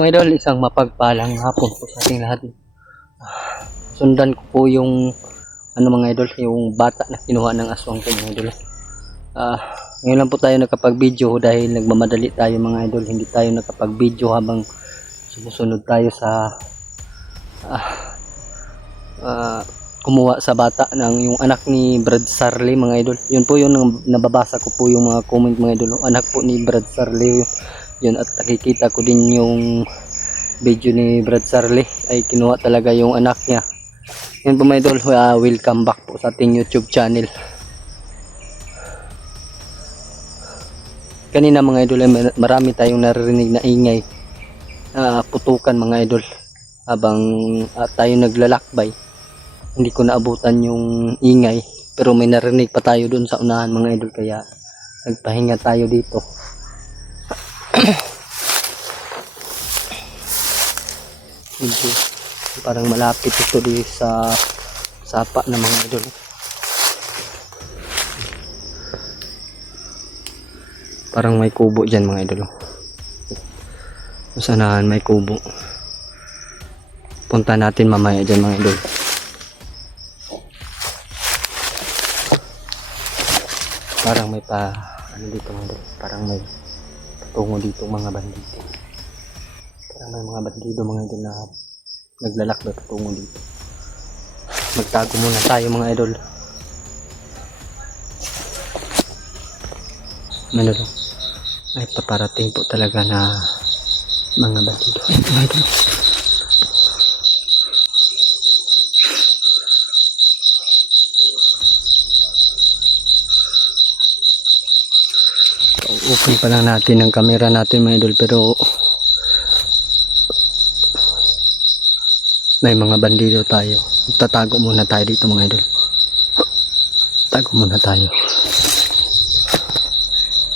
Mga idol, isang mapagpalang hapon po sa ating lahat. Sundan ko po yung mga idol, yung bata na kinuha ng aswang po mga idol. Ngayon lang po tayo nakapag-video dahil nagmamadali tayo mga idol. Hindi tayo nakapag-video habang sumusunod tayo sa kumuha sa bata ng yung anak ni Brad Sarley mga idol. Yun po yung nababasa ko po yung mga comment mga idol. Anak po ni Brad Sarley yun, at nakikita ko din yung video ni Brad Sarley ay kinuha talaga yung anak niya. Yun po mga idol, welcome back po sa ating YouTube channel. Kanina mga idol ay marami tayong naririnig na ingay, putukan mga idol habang tayo naglalakbay. Hindi ko naabutan yung ingay pero may narinig pa tayo doon sa unahan mga idol, kaya nagpahinga tayo dito. Medyo parang malapit ito di sa sapa ng mga idol. Parang may kubo dyan mga idol. Sanahan may kubo. Punta natin mamaya dyan mga idol. Parang may dito mga idol. Parang may patungo dito mga bandido. Parang may mga bandido mga idol na naglalakbay patungo dito. Magtago muna tayo mga idol. Ay paparating po talaga na mga bandido. Mga idol. Open pa lang natin ang camera natin mga idol, pero may mga bandido tayo. Tatago muna tayo dito mga idol. Tago muna tayo.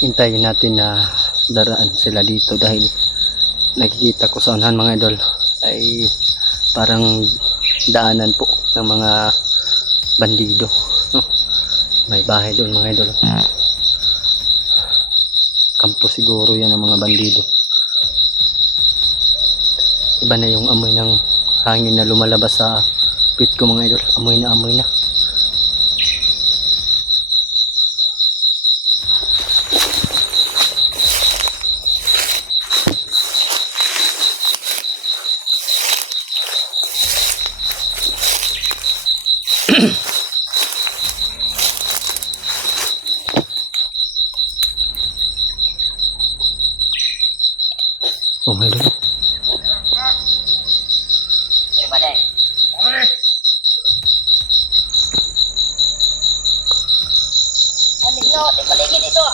Hintayin natin na daraan sila dito dahil nakikita ko sa unahan mga idol ay parang daanan po ng mga bandido. May bahay doon mga idol. Kampo siguro yan ng mga bandido. Iba na yung amoy ng hangin na lumalabas sa pit ko mga idol. Amoy na amoy na. Oh my God. Paligid dito.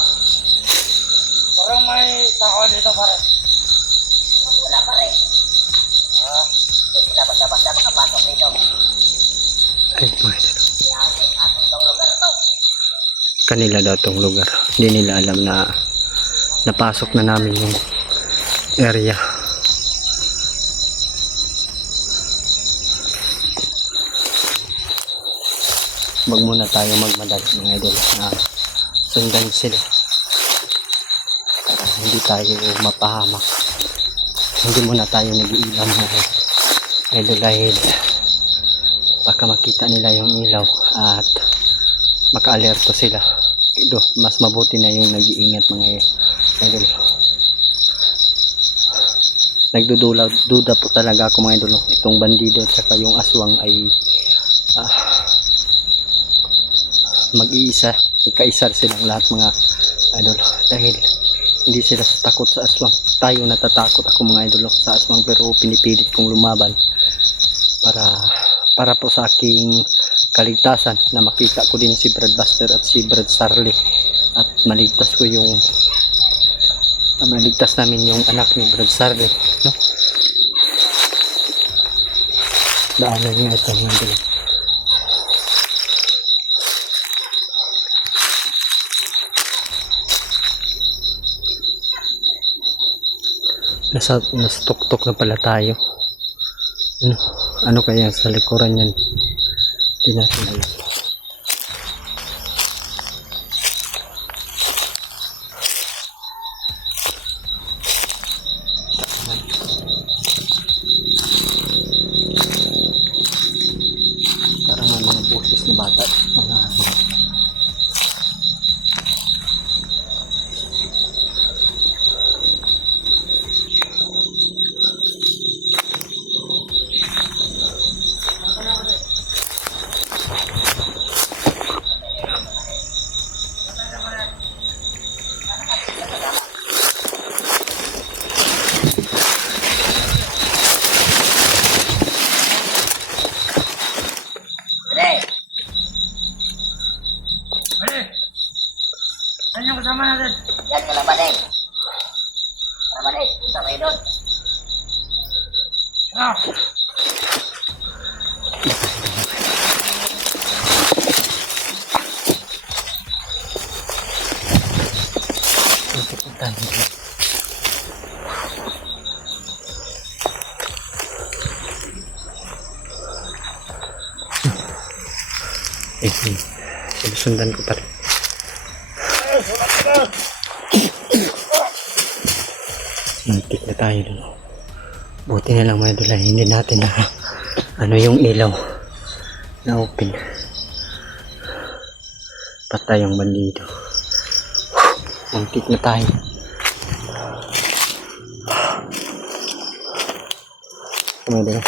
Parang may tao dito pare. Wala pare. Sila basta-basta makapasok dito. Ay, kanila daw tong lugar. Hindi nila alam na napasok na namin yung area. Wag muna tayo magmadali mga idol na sundan sila para hindi tayo mapahamak. Hindi muna tayo nag-iilam mga idol dahil baka makita nila yung ilaw at maka-alerto sila. Mas mabuti na yung nag-iingat mga idol. Nagdududa po talaga ako mga idol. Itong bandido at saka yung aswang ay mag-iisa, magkaisar silang lahat mga idol dahil hindi sila takot sa aswang. Tayo natatakot ako mga idol sa aswang, pero pinipilit kong lumaban para po sa aking kaligtasan na makita ko din si Brad Buster at si Brad Sarley at maligtas namin yung anak ni Brad Sarley, no? Daanan niya ito mga idol. Nasa tuktok na pala tayo. Ano kaya sa likuran yan? Hindi natin alam. bata, mga ano. Pwede! Pwede! Saan yung kasama natin? Yan, kalabade! Kalabade! Punta kayo doon! Ah! Pupuntahan nila. Sinusundan ko pa rin. Nantik na tayo dun. Buti na lang mga idol ay hindi natin na ano yung ilaw na open. Patay ang bandido. Nantik na tayo. Mga idol.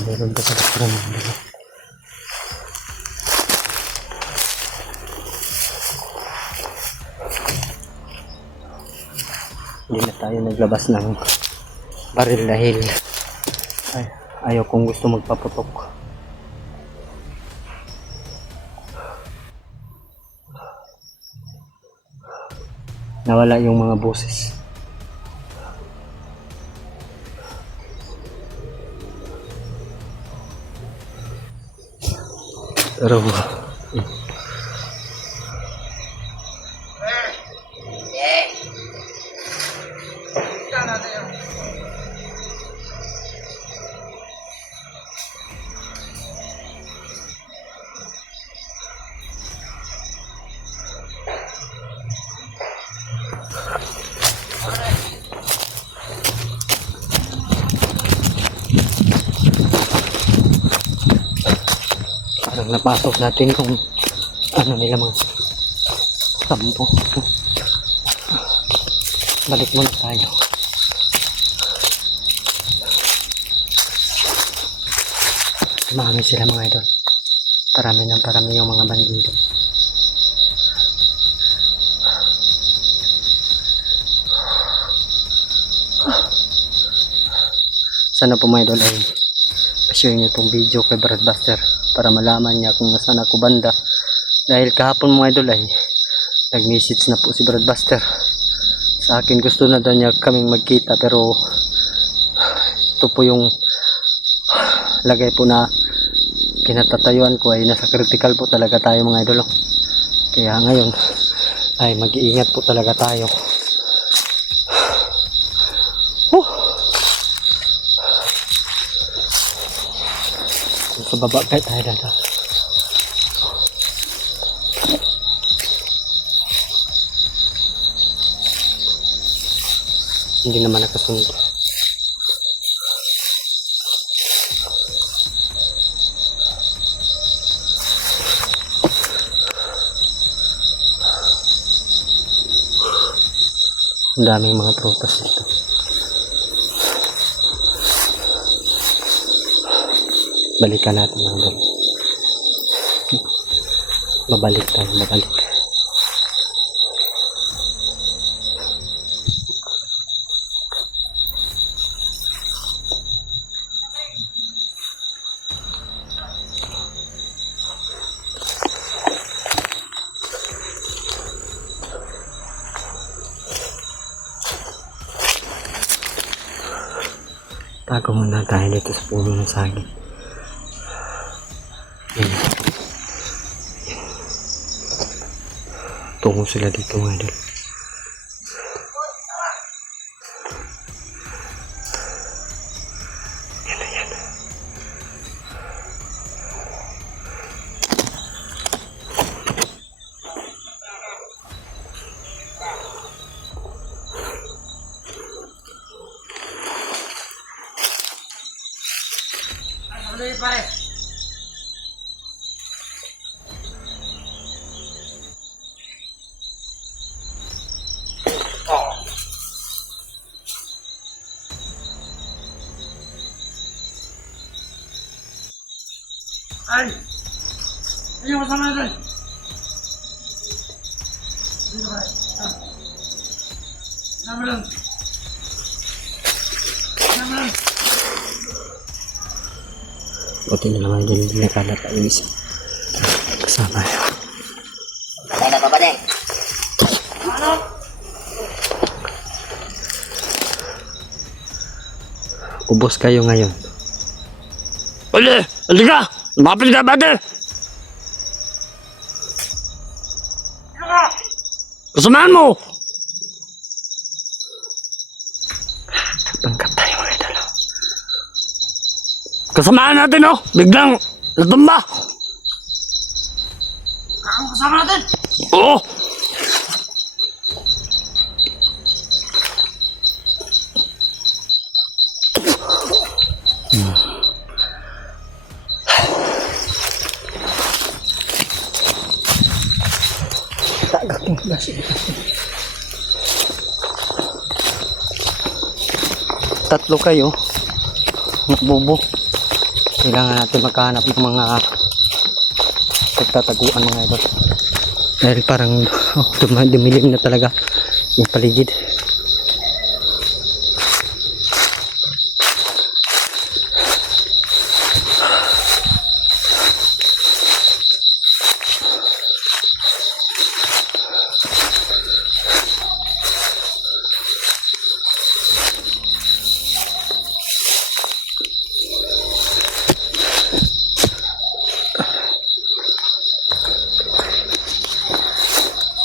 Meron pa sa restaurant nila. Hindi na tayo naglabas ng baril dahil ayaw kong gusto magpaputok. Nawala yung mga boses. Pero parang napasok natin kung ano nila mga kampo. Balik muna tayo. Marami sila mga idol. Parami ng parami yung mga bandido. Sana po mga idol ay share nyo itong video kay Brad Buster para malaman niya kung nasaan ako banda. Dahil kahapon mga idol ay nag-message na po si Brad Buster sa akin, gusto na daw niya kaming magkita, pero ito po yung lagay po na kinatatayuan ko ay nasa critical po talaga tayo mga idol. Kaya ngayon ay mag-iingat po talaga tayo. Sa baba kahit tayo dito. Hindi naman nakasunod. Ang daming mga prutas dito. Balikan natin mga idol. Babalik tayo, babalik. Tago muna tayo dito sa puno ng saging. Yan. Tungo sila dito mga idol. Yan na yan. Madali pare. Ay! Ano yung kasama natin? Dito pare. Nama lang. Nama lang. Buti na lang idol, hindi nakalata yung isa. Kasama yun. Patay na pa ba din? Ano? Ubos kayo ngayon. Uli! Halika! Lumapit ka, bate! Ano ka? Kasamahan mo! Pangkap tayo mga idol. Kasamahan natin, oh! Biglang natumba! Kakang kasama natin! Oo! Tagak yung nasi. Tatlo kayo. Magbubo. Kailangan natin magkahanap ng mga pagtataguan mga idol. Dahil parang dumilim na talaga yung paligid.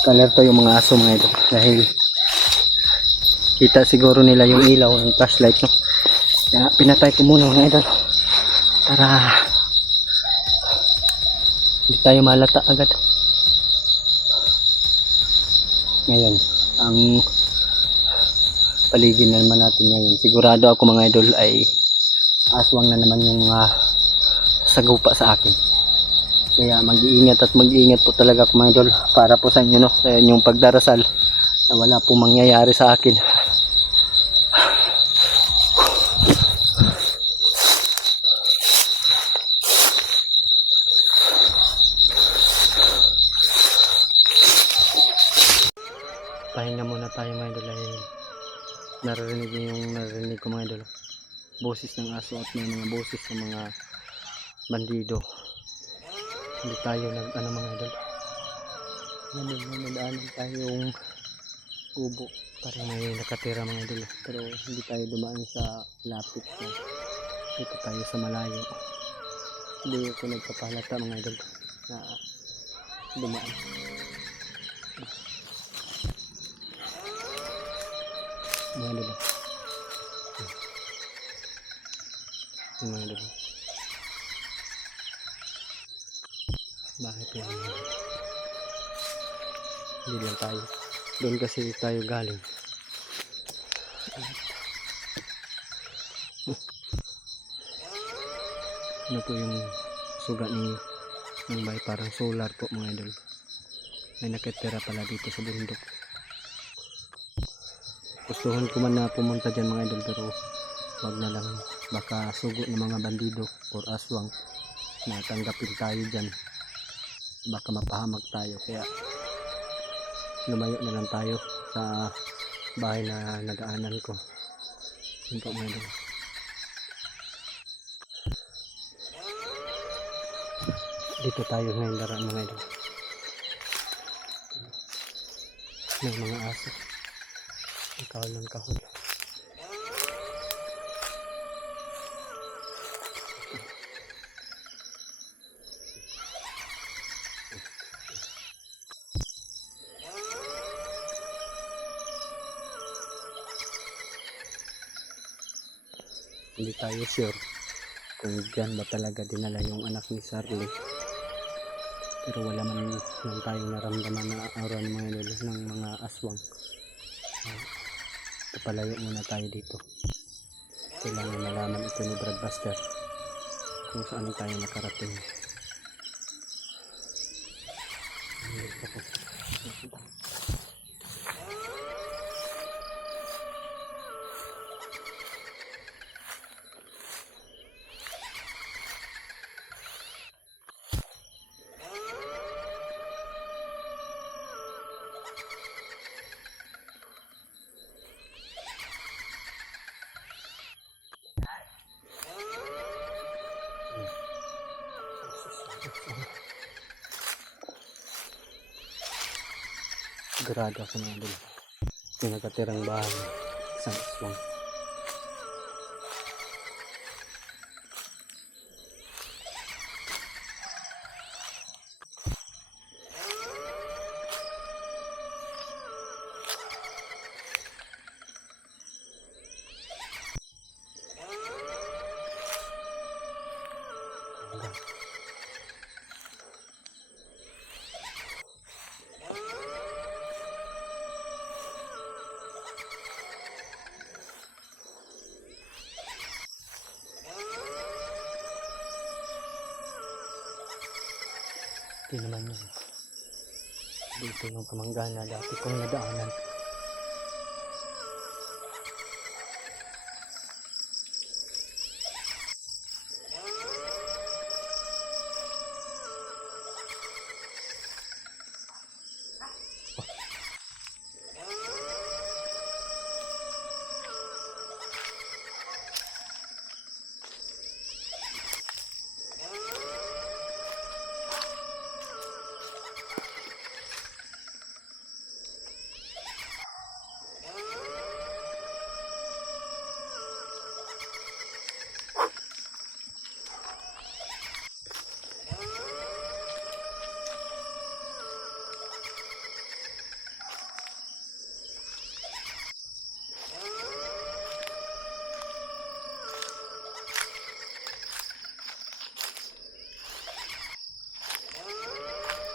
Alerto yung mga aso mga ito dahil kita siguro nila yung ilaw ng flashlight, no? Kaya pinatay ko muna mga ito para hindi tayo malata agad. Ngayon ang paligid na naman natin ngayon, sigurado ako mga idol ay aswang na naman yung mga sagupa sa akin. Kaya mag-iingat at mag-iingat po talaga ako mga idol para po sa inyo, no, sa inyong pagdarasal na wala po mangyayari sa akin. Pahinga muna tayo mga idol dahil naririnig yung narinig ko mga idol, boses ng aso at may mga boses ng mga bandido. Hindi tayo ano mga idol, nadaanan tayong kubo, parang may nakatira mga idol, pero hindi tayo dumaan sa lapit, so dito tayo sa malayo. Hindi ko nagpapahalata mga idol na dumaan. Mga idol, mga idol, bakit yan? Hindi lang tayo. Doon kasi tayo galing. Ano po yung sugat ng bahay, parang solar po mga idol. May nakitira pala dito sa bundok. Gustuhan ko man na pumunta dyan mga idol, pero wag na lang, baka sugo ng mga bandido or aswang na tanggapin tayo dyan, baka mapahamak tayo. Kaya lumayo na lang tayo sa bahay na nadaanan ko. Yun po mga idol. Dito tayo ngayon daraan mga idol. May mga aso. Kahol ng kahol. Hindi tayo sure kung dyan ba talaga dinala yung anak ni Charlie, pero wala man lang tayong naramdaman na aura ng mga lolo ng mga aswang. Papalayo muna tayo dito. Kailangan malaman ito ni Brad Buster kung saan tayo nakarating. Sigurado ako na doon. Yung nakatirang bahay. Isang aswang. Ito naman yun. Dito yung kamanggana dati kong nadaanan.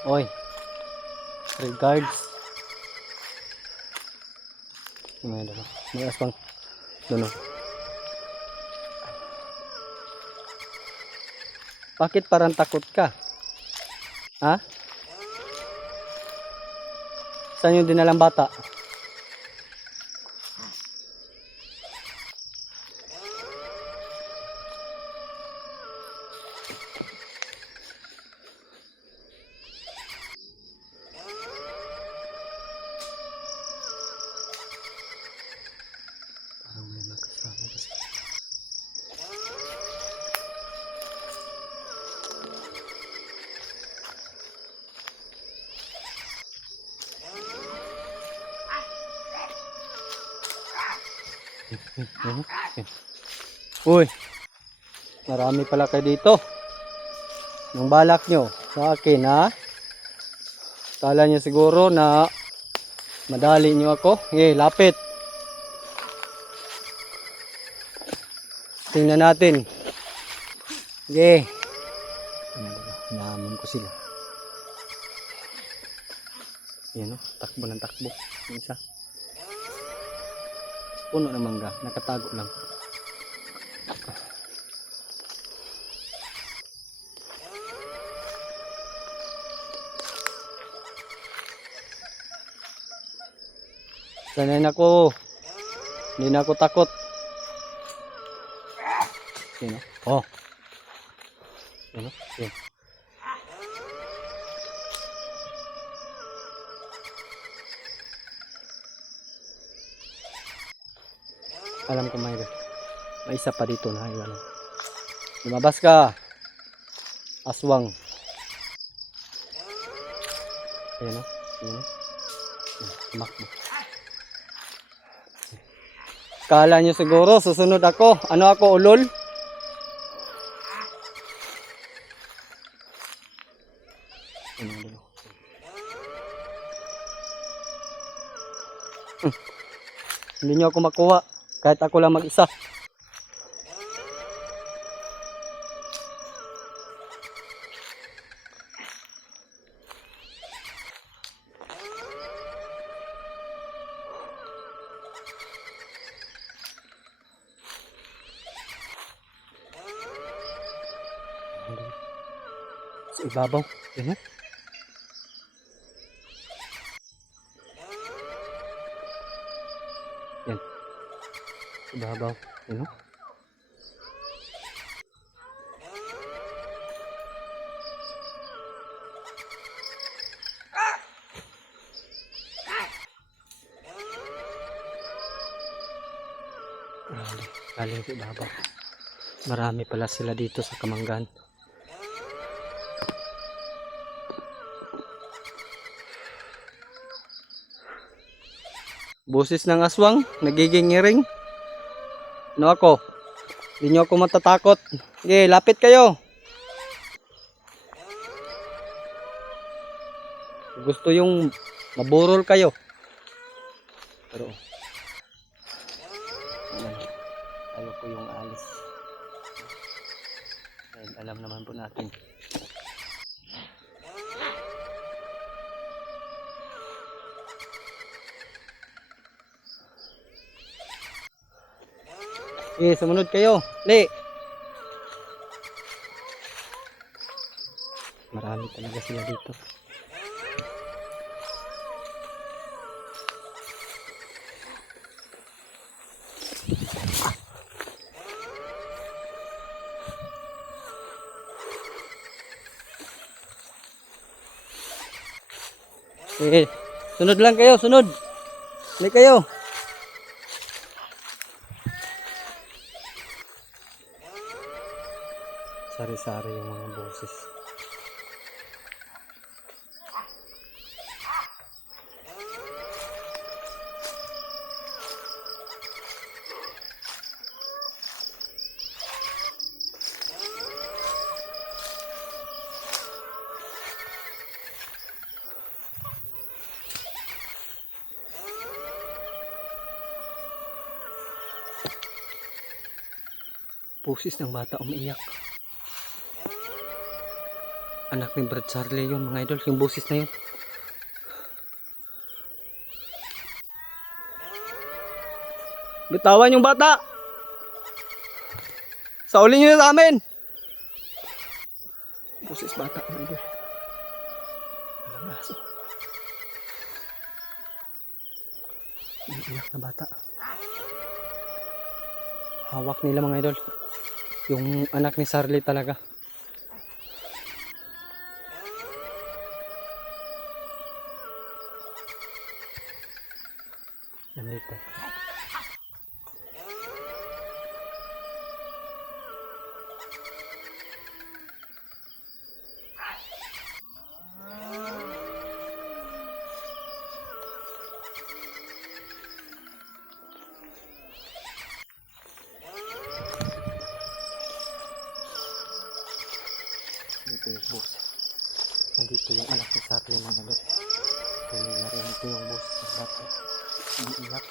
Oy, regards. May aswang doon. Bakit parang takot ka? Ha? Saan yung dinalang bata? Parang may magkasama kasi. Uy, marami pala kayo dito. Yung balak nyo sa akin, ha? Kala nyo siguro na madali nyo ako. Lapit. Tingnan natin. Naamon ko sila. Yan, takbo ng takbo. Yung isa. Puno ng mangga, nakatago lang. Sanay na ako. Hindi na ako takot. Yan, oh. Yan, yan. Alam ko may isa pa dito na iwan. Lumabas ka. Aswang. Ayan o. Ayan o. Tumakbo. Kala nyo siguro susunod ako. Ano ako, ulol? Hindi nyo ako makuha. Kahit ako lang mag-isa. Sa ibabaw. Yan o. Yan. Sa ibabaw. Yan o. Galing sa ibabaw. Marami pala sila dito sa Kamanggan. Boses ng aswang, nagiging ngiring. Ano ako? Hindi nyo ako matatakot. Sige, lapit kayo. Gusto yung maburol kayo. Pero ayaw ko yung alis. Dahil alam naman po natin. Sumunod kayo. Li. Marami talaga sila dito. Sunod lang kayo, sunod. Li kayo. Sari-sari yung mga boses. Boses ng bata umiiyak. Anak ni Brad Charlie yun mga idol, yung boses na yun. Bitawan yung bata! Saulin nyo na sa amin! Boses bata mga idol. Walang aso. Umiiyak na bata. Hawak nila mga idol. Yung anak ni Charlie talaga. Nandito. Dito yung bus. Nandito yung anak ni Charlie mga idol. Kaya narinig ko yung bus ng bata. Iiyak.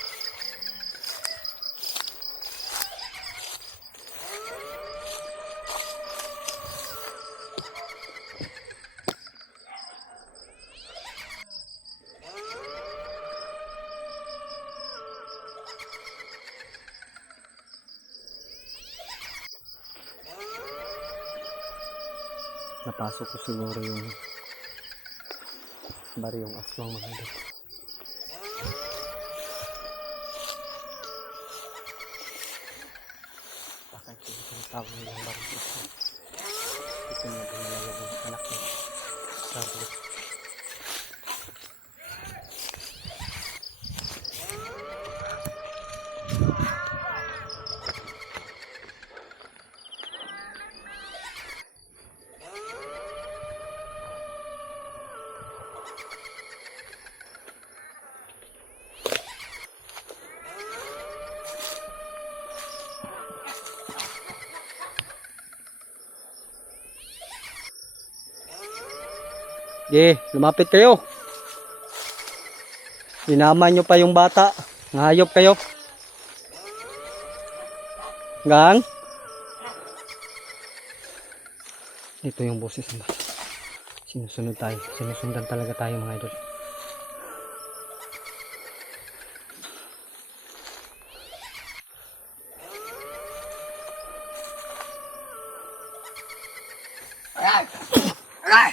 Napasok ko siguro yung baryong aswang mga idol. Bakit yung tawag nilang baryong aswang? Ito na dinala yung anak niya. Charlie. Lumapit kayo. Sinama nyo pa yung bata. Ngayop kayo. Gang. Ito yung boses ng bata. Sinusunod tayo. Sinusundan talaga tayo mga idol. Aray! Aray!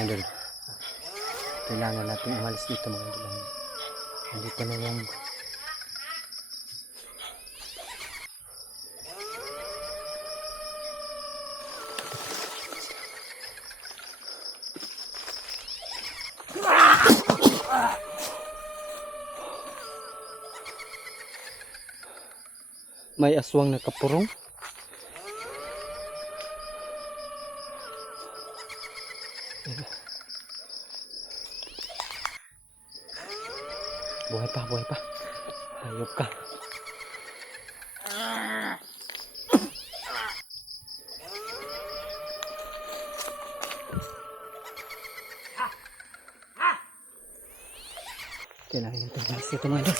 Mga idol. Kailangan natin umalis dito mga idol. Nandito na yung may aswang na kapurong. Buhay pa, buhay pa. Hayop ka. Kailangan natin umalis dito mga idol.